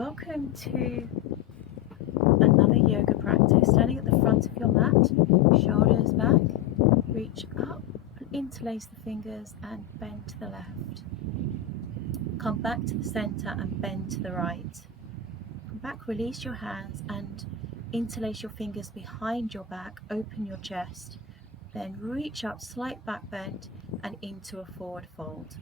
Welcome to another yoga practice. Standing at the front of your mat, shoulders back, reach up and interlace the fingers and bend to the left. Come back to the center and bend to the right. Come back, release your hands and interlace your fingers behind your back, open your chest. Then reach up, slight back bend and into a forward fold.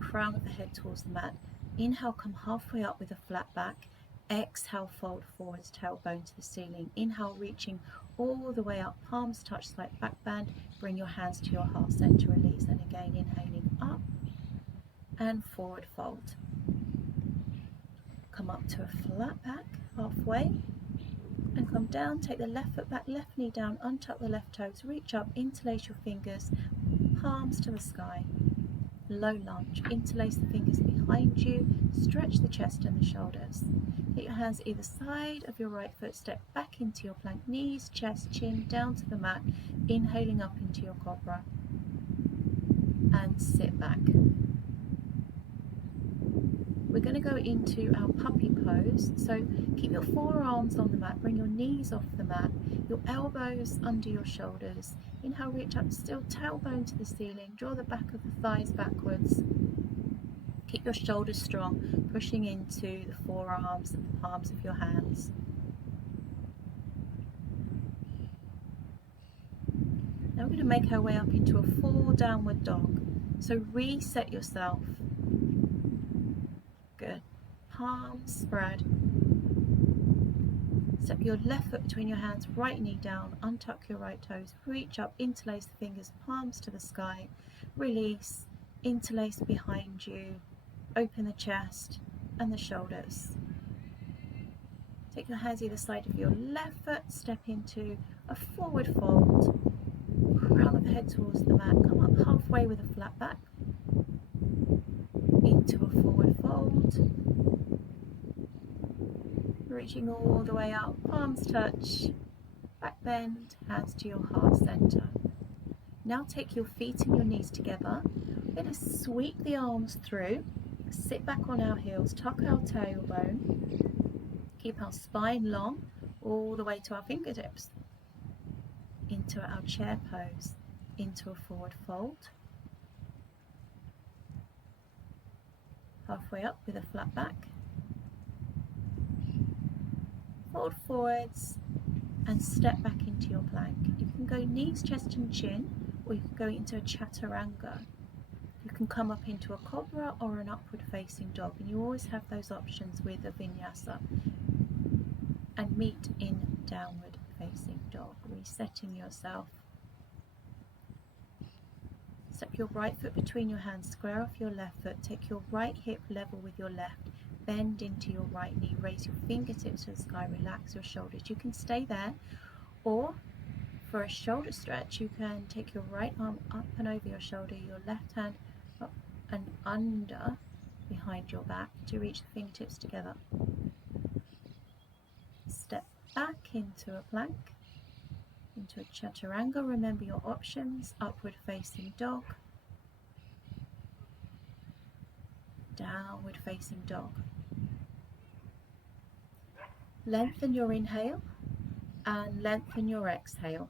Crown of the head towards the mat. Inhale, come halfway up with a flat back. Exhale, fold forwards, tailbone to the ceiling. Inhale, reaching all the way up, palms touch, slight back bend. Bring your hands to your heart center, release. And again, inhaling up and forward fold. Come up to a flat back, halfway. And come down, take the left foot back, left knee down, untuck the left toes, reach up, interlace your fingers, palms to the sky. Low lunge, interlace the fingers behind you, stretch the chest and the shoulders. Get your hands either side of your right foot, step back into your plank, knees, chest, chin down to the mat, inhaling up into your cobra and sit back. We're going to go into our puppy pose, so keep your forearms on the mat, bring your knees off the mat, your elbows under your shoulders. Inhale, reach up, still tailbone to the ceiling, draw the back of the thighs backwards. Keep your shoulders strong, pushing into the forearms and the palms of your hands. Now we're going to make our way up into a full downward dog. So reset yourself. Good. Palms spread. Step your left foot between your hands, right knee down, untuck your right toes, reach up, interlace the fingers, palms to the sky, release, interlace behind you, open the chest and the shoulders. Take your hands either side of your left foot, step into a forward fold, crown of the head towards the mat, come up halfway with a flat back, into a forward fold, reaching all the way up, palms touch, back bend, hands to your heart center. Now take your feet and your knees together. We're going to sweep the arms through, sit back on our heels, tuck our tailbone, keep our spine long all the way to our fingertips, into our chair pose, into a forward fold, halfway up with a flat back, fold forwards and step back into your plank. You can go knees, chest and chin, or you can go into a chaturanga. You can come up into a cobra or an upward facing dog, and you always have those options with a vinyasa. And meet in downward facing dog, resetting yourself. Step your right foot between your hands, square off your left foot, take your right hip level with your left, bend into your right knee, raise your fingertips to the sky, relax your shoulders. You can stay there, or for a shoulder stretch, you can take your right arm up and over your shoulder, your left hand up and under behind your back to reach the fingertips together. Step back into a plank, into a chaturanga. Remember your options: upward facing dog, downward facing dog. Lengthen your inhale and lengthen your exhale.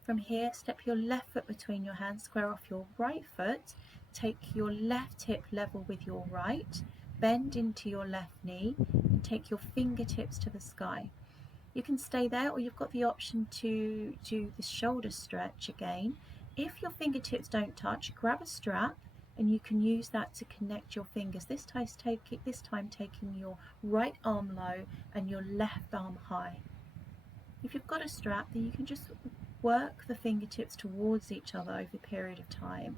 From here, step your left foot between your hands, square off your right foot, take your left hip level with your right, bend into your left knee and take your fingertips to the sky. You can stay there, or you've got the option to do the shoulder stretch again. If your fingertips don't touch, grab a strap and you can use that to connect your fingers. This time taking your right arm low and your left arm high. If you've got a strap, then you can just work the fingertips towards each other over a period of time.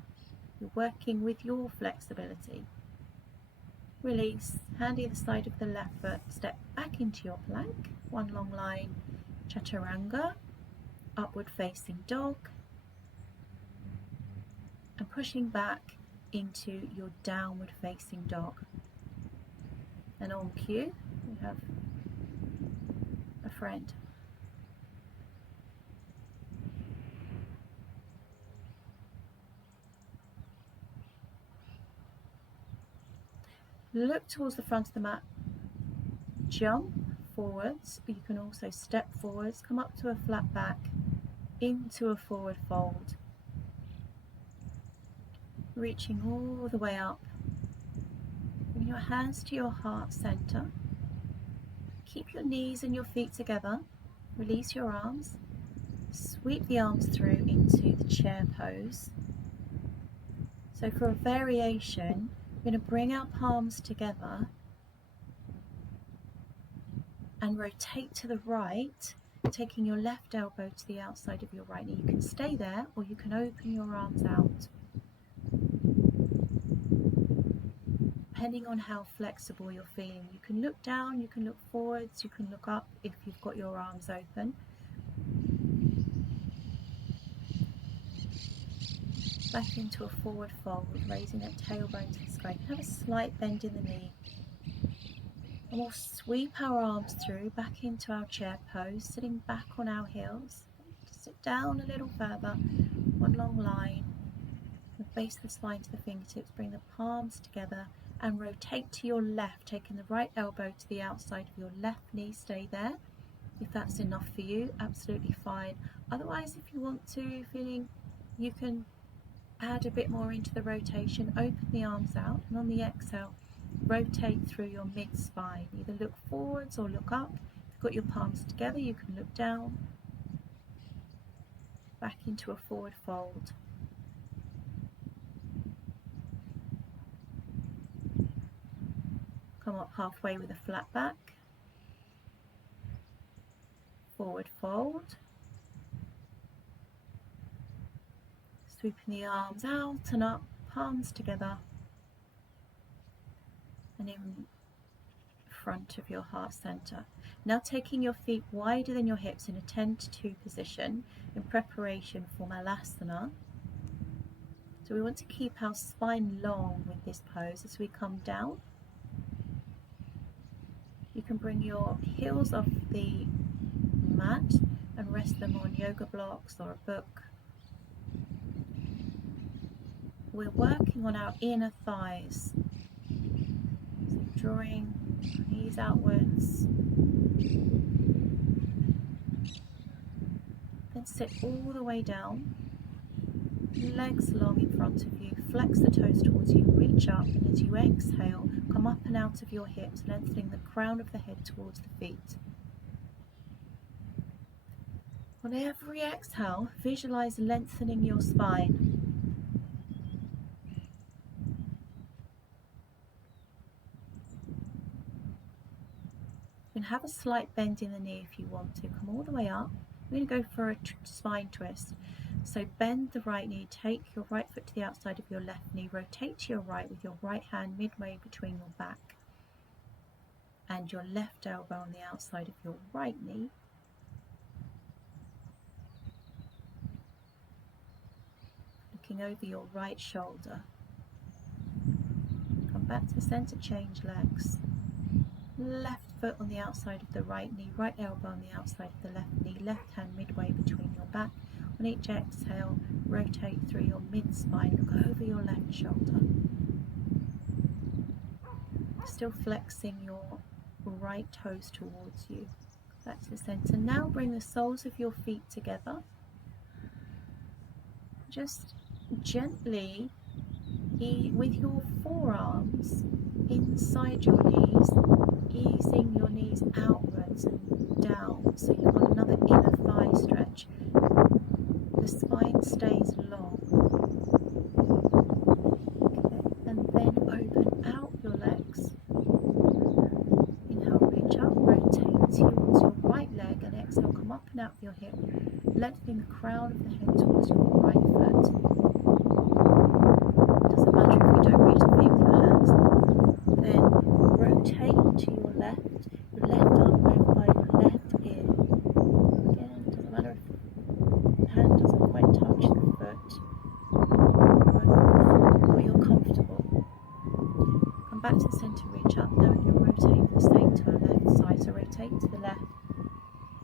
You're working with your flexibility. Release, hand either side of the left foot, step back into your plank, one long line, chaturanga, upward facing dog, and pushing back into your downward facing dog. And on cue, we have a friend. Look towards the front of the mat, jump forwards, but you can also step forwards, come up to a flat back, into a forward fold, reaching all the way up. Bring your hands to your heart center. Keep your knees and your feet together. Release your arms. Sweep the arms through into the chair pose. So for a variation, we're going to bring our palms together and rotate to the right, taking your left elbow to the outside of your right knee. You can stay there or you can open your arms out. Depending on how flexible you're feeling, you can look down, you can look forwards, you can look up if you've got your arms open. Back into a forward fold, raising that tailbone to the sky. Have a slight bend in the knee. And we'll sweep our arms through back into our chair pose, sitting back on our heels. Sit down a little further, one long line. The base of the spine to the fingertips, bring the palms together and rotate to your left, taking the right elbow to the outside of your left knee. Stay there. If that's enough for you, absolutely fine. Otherwise, if you want to, feeling you can add a bit more into the rotation, open the arms out, and on the exhale, rotate through your mid-spine. Either look forwards or look up. If you've got your palms together, you can look down, back into a forward fold. Come up halfway with a flat back, forward fold, sweeping the arms out and up, palms together, and in front of your heart center. Now taking your feet wider than your hips in a 10 to 2 position in preparation for Malasana. So we want to keep our spine long with this pose as we come down. You can bring your heels off the mat and rest them on yoga blocks or a book. We're working on our inner thighs. So drawing knees outwards. Then sit all the way down. Legs long in front of you. Flex the toes towards you. Reach up, and as you exhale, come up and out of your hips, lengthening the crown of the head towards the feet. On every exhale, visualize lengthening your spine. You can have a slight bend in the knee if you want to. Come all the way up. We're going to go for a spine twist. So bend the right knee, take your right foot to the outside of your left knee, rotate to your right with your right hand midway between your back and your left elbow on the outside of your right knee. Looking over your right shoulder. Come back to the center, change legs. Left foot on the outside of the right knee, right elbow on the outside of the left knee, left hand midway between your back. On each exhale, rotate through your mid-spine, look over your left shoulder. Still flexing your right toes towards you. Back to the center. Now bring the soles of your feet together. Just gently, with your forearms inside your knees, easing your knees outwards and down, so you've got another inner thigh stretch. The spine stays long. Okay. And then open out your legs. Inhale, reach up, rotate towards your right leg, and exhale, come up and out of your hip, lengthening the crown of the head towards your right foot. Doesn't matter if you don't reach the feet with your hands. Then rotate to your left arm over by your left ear. Again, doesn't matter if the hand doesn't quite touch the foot, or you're comfortable. Come back to the center, reach up. Now we're going to rotate the same to our left side. So rotate to the left,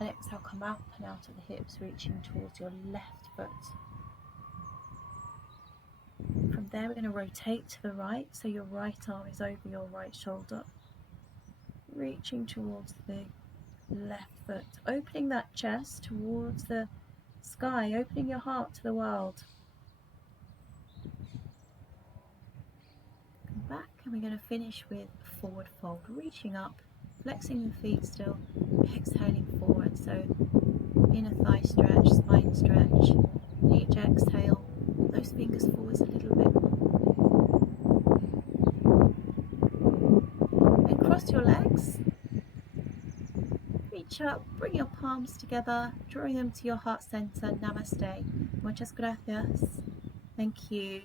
and exhale, come up and out of the hips, reaching towards your left foot. From there we're going to rotate to the right, so your right arm is over your right shoulder, reaching towards the left foot, opening that chest towards the sky, opening your heart to the world. Come back, and we're going to finish with forward fold, reaching up, flexing the feet still, exhaling forward, so inner thigh stretch, spine stretch. Each exhale, those fingers forwards a little bit. Then cross your legs, reach up, bring your palms together, drawing them to your heart center. Namaste. Muchas gracias. Thank you.